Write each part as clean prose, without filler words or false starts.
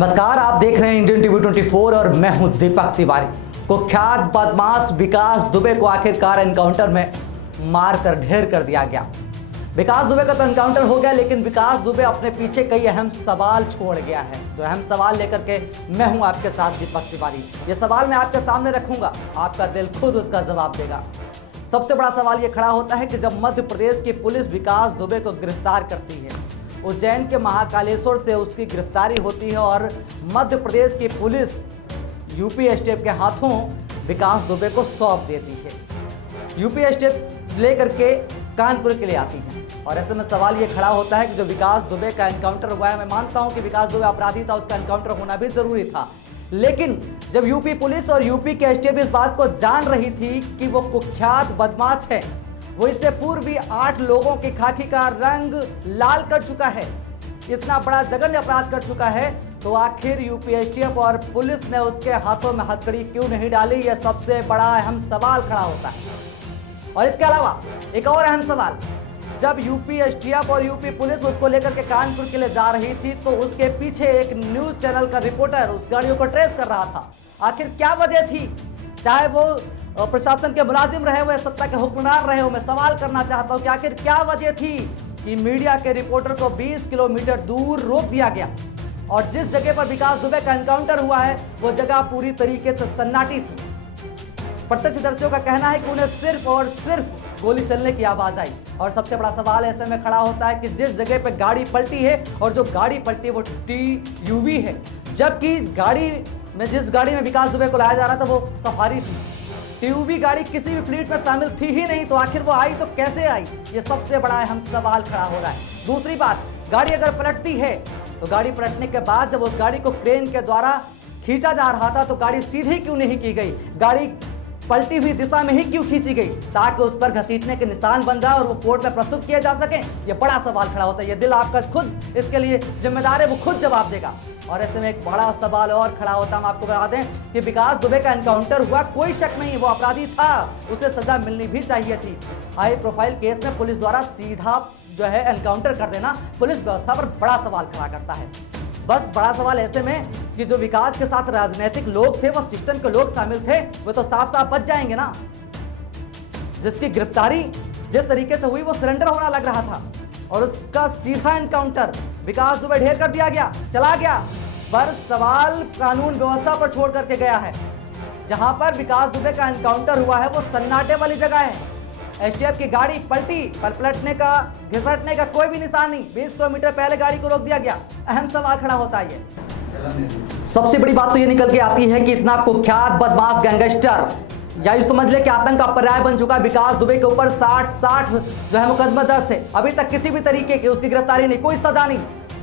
नमस्कार, आप देख रहे हैं इंडियन टीवी 24 और मैं हूं दीपक तिवारी। कुख्यात बदमाश विकास दुबे को आखिरकार एनकाउंटर में मारकर ढेर कर दिया गया। विकास दुबे का तो एनकाउंटर हो गया, लेकिन विकास दुबे अपने पीछे कई अहम सवाल छोड़ गया है। तो अहम सवाल लेकर के मैं हूं आपके साथ दीपक तिवारी। ये सवाल मैं आपके सामने रखूंगा, आपका दिल खुद उसका जवाब देगा। सबसे बड़ा सवाल ये खड़ा होता है कि जब मध्य प्रदेश की पुलिस विकास दुबे को गिरफ्तार करती है, उज्जैन के महाकालेश्वर से उसकी गिरफ्तारी होती है और मध्य प्रदेश की पुलिस यूपी एसटीएफ के हाथों विकास दुबे को सौंप देती है। यूपी एसटीएफ लेकर के कानपुर के लिए आती है और ऐसे में सवाल ये खड़ा होता है कि जो विकास दुबे का एनकाउंटर हुआ है, मैं मानता हूं कि विकास दुबे अपराधी था, उसका एनकाउंटर होना भी जरूरी था। लेकिन जब यूपी पुलिस और यूपी के एसटीएफ इस बात को जान रही थी कि वो कुख्यात बदमाश है, वो इससे पूर्व भी 8 लोगों की खाकी का रंग लाल कर चुका है, इतना बड़ा जघन्य अपराध कर चुका है, तो आखिर यूपी एसटीएफ और पुलिस ने उसके हाथों में हथकड़ी क्यों नहीं डाली? यह सबसे बड़ा अहम सवाल खड़ा होता है। और इसके अलावा एक और अहम सवाल, जब यूपी एसटीएफ और यूपी पुलिस उसको लेकर के कानपुर के लिए जा रही थी, तो उसके पीछे एक न्यूज चैनल का रिपोर्टर उस गाड़ियों को ट्रेस कर रहा था। आखिर क्या वजह थी? चाहे वो प्रशासन के मुलाजिम रहे हो या सत्ता के हुक्मरान रहे हो, मैं सवाल करना चाहता हूं कि आखिर क्या वजह थी कि मीडिया के रिपोर्टर को 20 किलोमीटर दूर रोक दिया गया और जिस जगह पर विकास दुबे का एनकाउंटर हुआ है वो जगह पूरी तरीके से सन्नाटी थी। प्रत्यक्षदर्शियों का कहना है कि उन्हें सिर्फ और सिर्फ गोली चलने की आवाज आई। और सबसे बड़ा सवाल ऐसे में खड़ा होता है कि जिस जगह पे गाड़ी पलटी है और जो गाड़ी पलटी है वो टीयूवी है, जबकि जिस गाड़ी में विकास दुबे को लाया जा रहा था वो सफारी थी। टीयूवी गाड़ी किसी भी फ्लीट में शामिल थी ही नहीं, तो आखिर वो आई तो कैसे आई? ये सबसे बड़ा अहम सवाल खड़ा हो रहा है। दूसरी बात, गाड़ी अगर पलटती है तो गाड़ी पलटने के बाद जब उस गाड़ी को क्रेन के द्वारा खींचा जा रहा था तो गाड़ी सीधी क्यों नहीं की गई? गाड़ी पलटी हुई दिशा में ही क्यों खींची गई? ताकि उस पर घसीटने के निशान बन जाए और वो कोर्ट में प्रस्तुत किए जा सके। ये बड़ा सवाल खड़ा होता है। ये दिल आपका खुद इसके लिए जिम्मेदार है, वो खुद जवाब देगा। और ऐसे में एक बड़ा सवाल और खड़ा होता है, हम आपको बता दें कि विकास दुबे का एनकाउंटर हुआ, कोई शक नहीं, वो अपराधी था, उसे सजा मिलनी भी चाहिए थी। हाई प्रोफाइल केस में पुलिस द्वारा सीधा जो है एनकाउंटर कर देना पुलिस व्यवस्था पर बड़ा सवाल खड़ा करता है। बस बड़ा सवाल ऐसे में कि जो विकास के साथ राजनीतिक लोग थे, वो सिस्टम के लोग शामिल थे, वो तो साफ साफ बच जाएंगे ना। जिसकी गिरफ्तारी जिस तरीके से हुई वो सरेंडर होना लग रहा था और उसका सीधा एनकाउंटर विकास दुबे ढेर कर दिया गया, चला गया। पर सवाल कानून व्यवस्था पर छोड़ करके गया है। जहां पर विकास दुबे का एनकाउंटर हुआ है वो सन्नाटे वाली जगह है। एसटीएफ की गाड़ी पलटी, पर पलटने का घिसटने का कोई भी निशान नहीं। 20 किलोमीटर पहले गाड़ी को रोक दिया गया। अहम सवाल खड़ा होता है। ये सबसे बड़ी बात तो ये निकल के आती है कि इतना कुख्यात बदमाश गैंगस्टर, या यूं समझ ले कि आतंक का पर्याय बन चुका विकास दुबे के ऊपर 60 जो है मुकदमे दर्ज थे। अभी तक किसी भी तरीके की उसकी गिरफ्तारी नहीं, कोई सजा नहीं।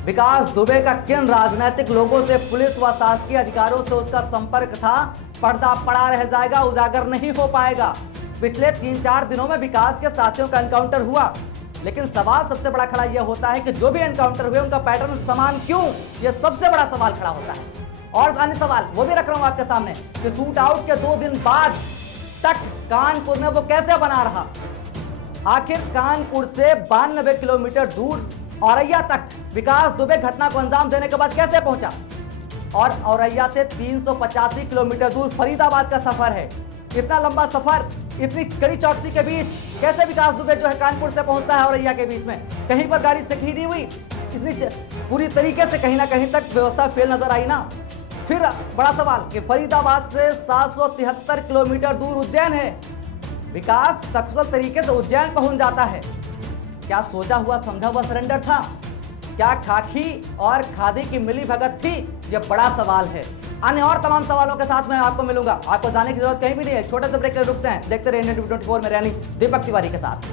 विकास दुबे का किन राजनीतिक लोगों से, पुलिस व शासकीय अधिकारियों से उसका संपर्क था, पर्दा पड़ा रह जाएगा, उजागर नहीं हो पाएगा। पिछले 3-4 दिनों में विकास के साथियों का एनकाउंटर हुआ, लेकिन सवाल सबसे बड़ा खड़ा यह होता है कि जो भी एनकाउंटर हुए उनका पैटर्न समान क्यों? यह सबसे बड़ा सवाल खड़ा होता है। और अन्य सवाल वो भी रख रहा हूं आपके सामने कि शूट आउट के 2 दिन बाद तक कानपुर में वो कैसे बना रहा? आखिर कानपुर से 92 किलोमीटर दूर औरैया तक विकास दुबे घटना को अंजाम देने के बाद कैसे पहुंचा? और औरैया से 385 किलोमीटर दूर फरीदाबाद का सफर है। इतना लंबा सफर इतनी कड़ी चौकसी के बीच कैसे विकास दुबे जो है कानपुर से पहुंचता है औरैया के बीच में? कहीं पर गाड़ी से नहीं हुई, इतनी पूरी तरीके से कहीं ना कहीं तक व्यवस्था फेल नजर आई ना। फिर बड़ा सवाल कि फरीदाबाद से 773 किलोमीटर दूर उज्जैन है, विकास सकुशल तरीके से उज्जैन पहुंच जाता है। क्या सोचा हुआ समझा हुआ सरेंडर था? क्या खाकी और खादी की मिली भगत थी? यह बड़ा सवाल है। अन्य और तमाम सवालों के साथ मैं आपको मिलूंगा। आपको जाने की जरूरत कहीं भी नहीं है। छोटे से ब्रेक ले रुकते हैं। देखते रहिए इंडियन टीवी 24 में, यानी दीपक तिवारी के साथ।